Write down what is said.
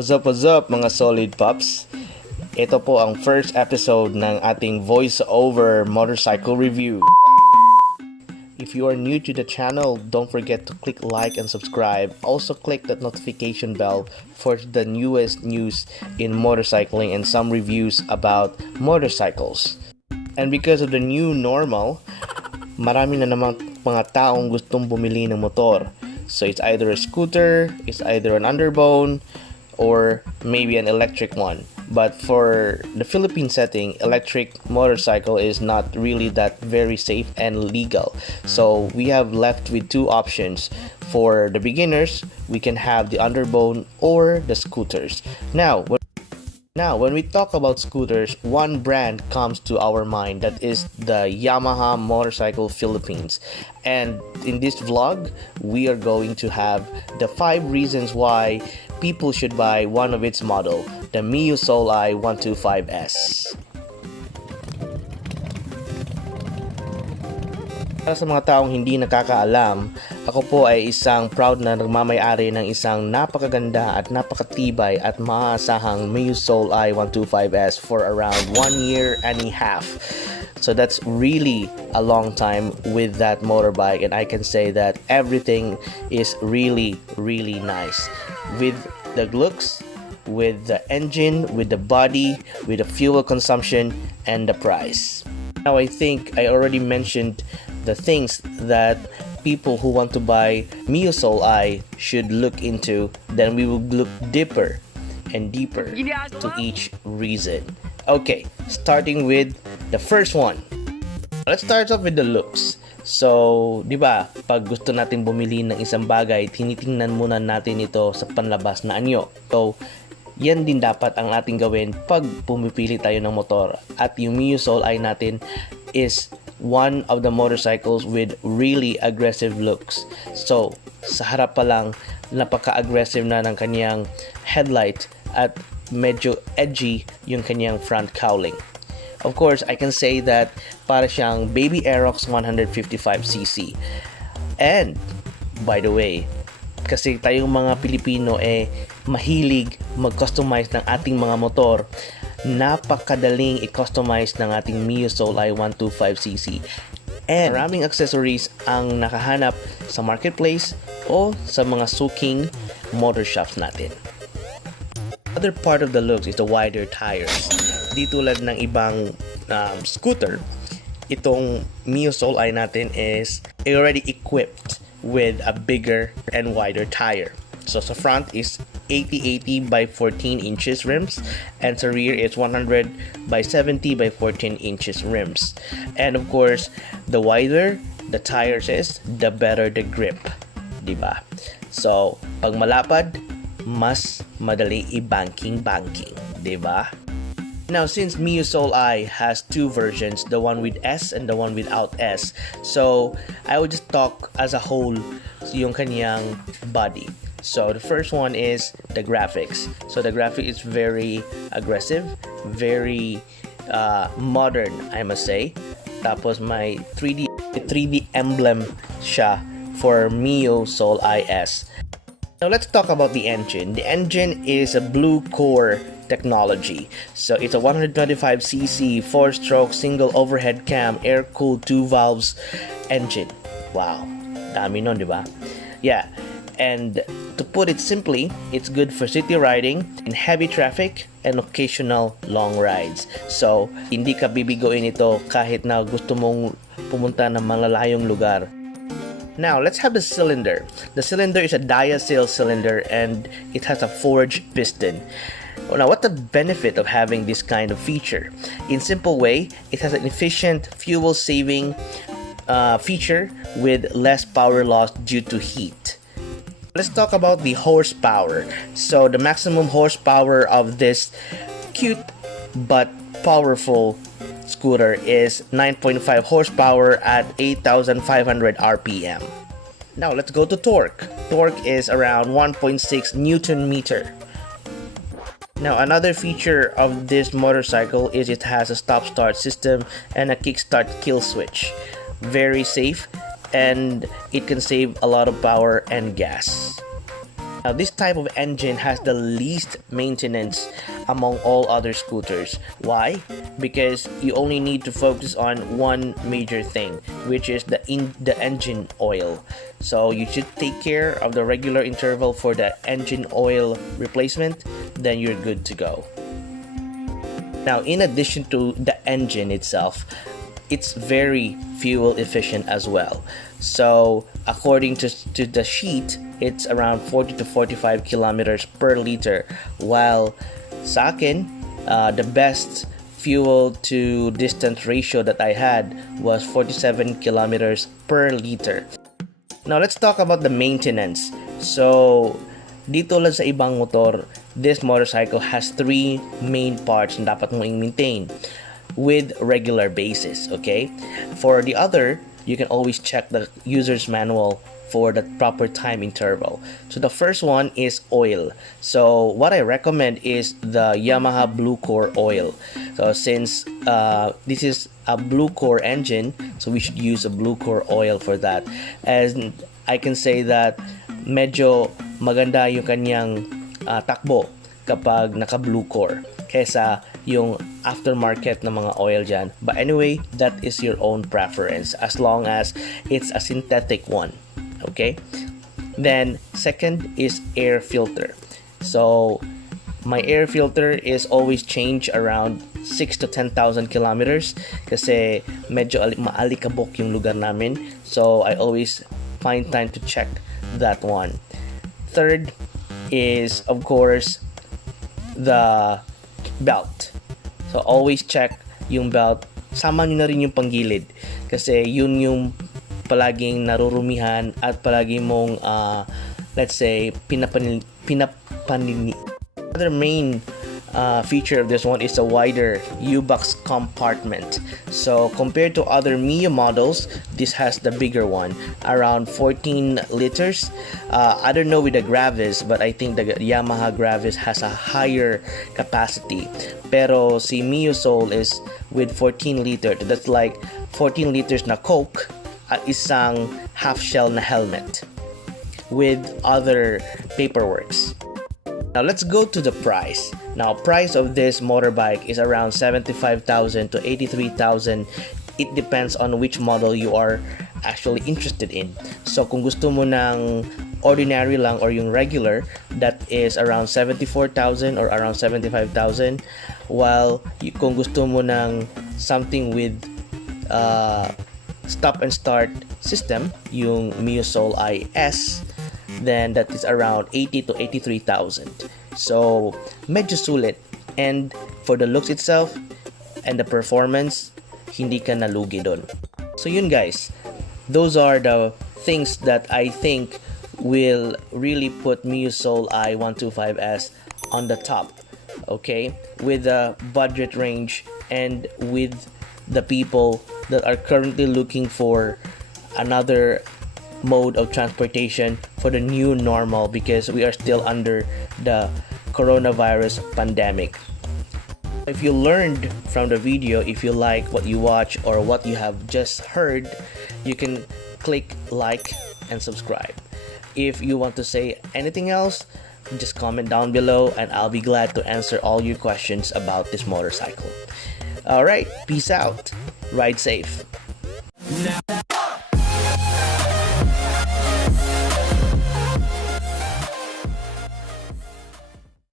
What's up mga solid pups? Ito po ang first episode ng ating voice-over motorcycle review. If you are new to the channel, don't forget to click like and subscribe. Also click that notification bell for the newest news in motorcycling and some reviews about motorcycles. And because of the new normal, marami na namang mga taong gustong bumili ng motor. So it's either a scooter, it's either an underbone, or maybe an electric one. But for the Philippine setting, electric motorcycle is not really that very safe and legal. So we have left with two options. For the beginners, we can have the underbone or the scooters. Now, when we talk about scooters, one brand comes to our mind, that is the Yamaha Motorcycle Philippines. And in this vlog, we are going to have the 5 reasons why people should buy one of its model, the Mio Soul SOULi125. Para sa mga taong hindi nakakaalam, ako po ay isang proud na nagmamay-ari ng isang napakaganda at napakatibay at maaasahang Mio Soul SOULi125 for around 1 year and a half. So that's really a long time with that motorbike, and I can say that everything is really nice. With the looks, with the engine, with the body, with the fuel consumption, and the price. Now I think I already mentioned the things that people who want to buy Mio Soul should look into. Then we will look deeper and deeper to each reason. Okay, starting with the first one. Let's start off with the looks. So, di ba, pag gusto natin bumili ng isang bagay, tinitingnan muna natin ito sa panlabas na anyo. So, yan din dapat ang ating gawin pag pumipili tayo ng motor. At yung Mio Soul natin is one of the motorcycles with really aggressive looks. So, sa harap pa lang, napaka-aggressive na ng kanyang headlight at medyo edgy yung kanyang front cowling. Of course, I can say that para siyang Baby Aerox 155cc. And, by the way, kasi tayong mga Pilipino mahilig mag-customize ng ating mga motor, napakadaling i-customize ng ating Mio Soul 125cc. And maraming accessories ang nakahanap sa marketplace o sa mga suking motor shops natin. Other part of the looks is the wider tires. Di tulad ng ibang scooter, itong Mio Soul natin is already equipped with a bigger and wider tire. So sa front is 80/80 by 14 inches rims, and sa rear is 100 by 70 by 14 inches rims. And of course, the wider the tires is, the better the grip, diba? So pag malapad, mas madali i-banking, diba? Now, since Mio Soul has two versions, the one with S and the one without S, so I would just talk as a whole yung kanyang body. So the first one is the graphics. So the graphic is very aggressive, very modern, I must say. Tapos may 3D emblem siya for Mio Soul IS. Now let's talk about the engine. The engine is a blue core technology. So it's a 125cc 4-stroke single overhead cam air-cooled 2 valves engine. Wow, dami nun, di ba? Yeah, and to put it simply, it's good for city riding, in heavy traffic, and occasional long rides. So hindi ka bibigoin ito kahit na gusto mong pumunta ng malalayong lugar. Now, let's have the cylinder. The cylinder is a diacetyl cylinder and it has a forged piston. Now, what's the benefit of having this kind of feature? In simple way, it has an efficient fuel-saving feature with less power loss due to heat. Let's talk about the horsepower. So, the maximum horsepower of this cute but powerful scooter is 9.5 horsepower at 8,500 RPM. Now let's go to torque. Torque is around 1.6 Newton meter. Now another feature of this motorcycle is it has a stop-start system and a kickstart kill switch. Very safe, and it can save a lot of power and gas. Now, this type of engine has the least maintenance among all other scooters. Why? Because you only need to focus on one major thing, which is the engine oil. So you should take care of the regular interval for the engine oil replacement, then you're good to go. Now, in addition to the engine itself, it's very fuel efficient as well. So according to the sheet, it's around 40 to 45 kilometers per liter, while sa akin, the best fuel to distance ratio that I had was 47 kilometers per liter. Now let's talk about the maintenance. So dito lang sa ibang motor, this motorcycle has three main parts na dapat mong i-maintain with regular basis, okay? For the other, you can always check the user's manual for the proper time interval. So the first one is oil. So what I recommend is the Yamaha Blue Core oil. So since this is a Blue Core engine, so we should use a Blue Core oil for that. And I can say that medyo maganda yung kanyang takbo kapag naka Blue Core kesa yung aftermarket na mga oil dyan. But anyway, that is your own preference as long as it's a synthetic one. Okay? Then, second is air filter. So, my air filter is always changed around 6 to 10,000 kilometers kasi medyo maalikabok yung lugar namin. So, I always find time to check that one. Third is, of course, the belt. So always check yung belt. Sama nyo na rin yung panggilid kasi yun yung palaging narurumihan at palagi mong let's say pinapanini. Other main feature of this one is a wider U-box compartment. So compared to other Mio models, this has the bigger one, around 14 liters. I don't know with the Gravis, but I think the Yamaha Gravis has a higher capacity. Pero si Mio Soul is with 14 liters. That's like 14 liters na Coke at isang half shell na helmet with other paperworks. Now let's go to the price. Now price of this motorbike is around 75,000 to 83,000. It depends on which model you are actually interested in. So kung gusto mo ng ordinary lang or yung regular, that is around 74,000 or around 75,000. While kung gusto mo ng something with stop and start system, yung Mio Soul IS, then that is around 80 to 83,000. So medyo sulit, and for the looks itself and the performance, hindi ka nalugi doon. So yun guys, those are the things that I think will really put Mio Soul i125S on the top, okay, with the budget range and with the people that are currently looking for another mode of transportation for the new normal, because we are still under the coronavirus pandemic. If you learned from the video, if you like what you watch or what you have just heard, you can click like and subscribe. If you want to say anything else, just comment down below and I'll be glad to answer all your questions about this motorcycle. Alright, peace out. Ride safe.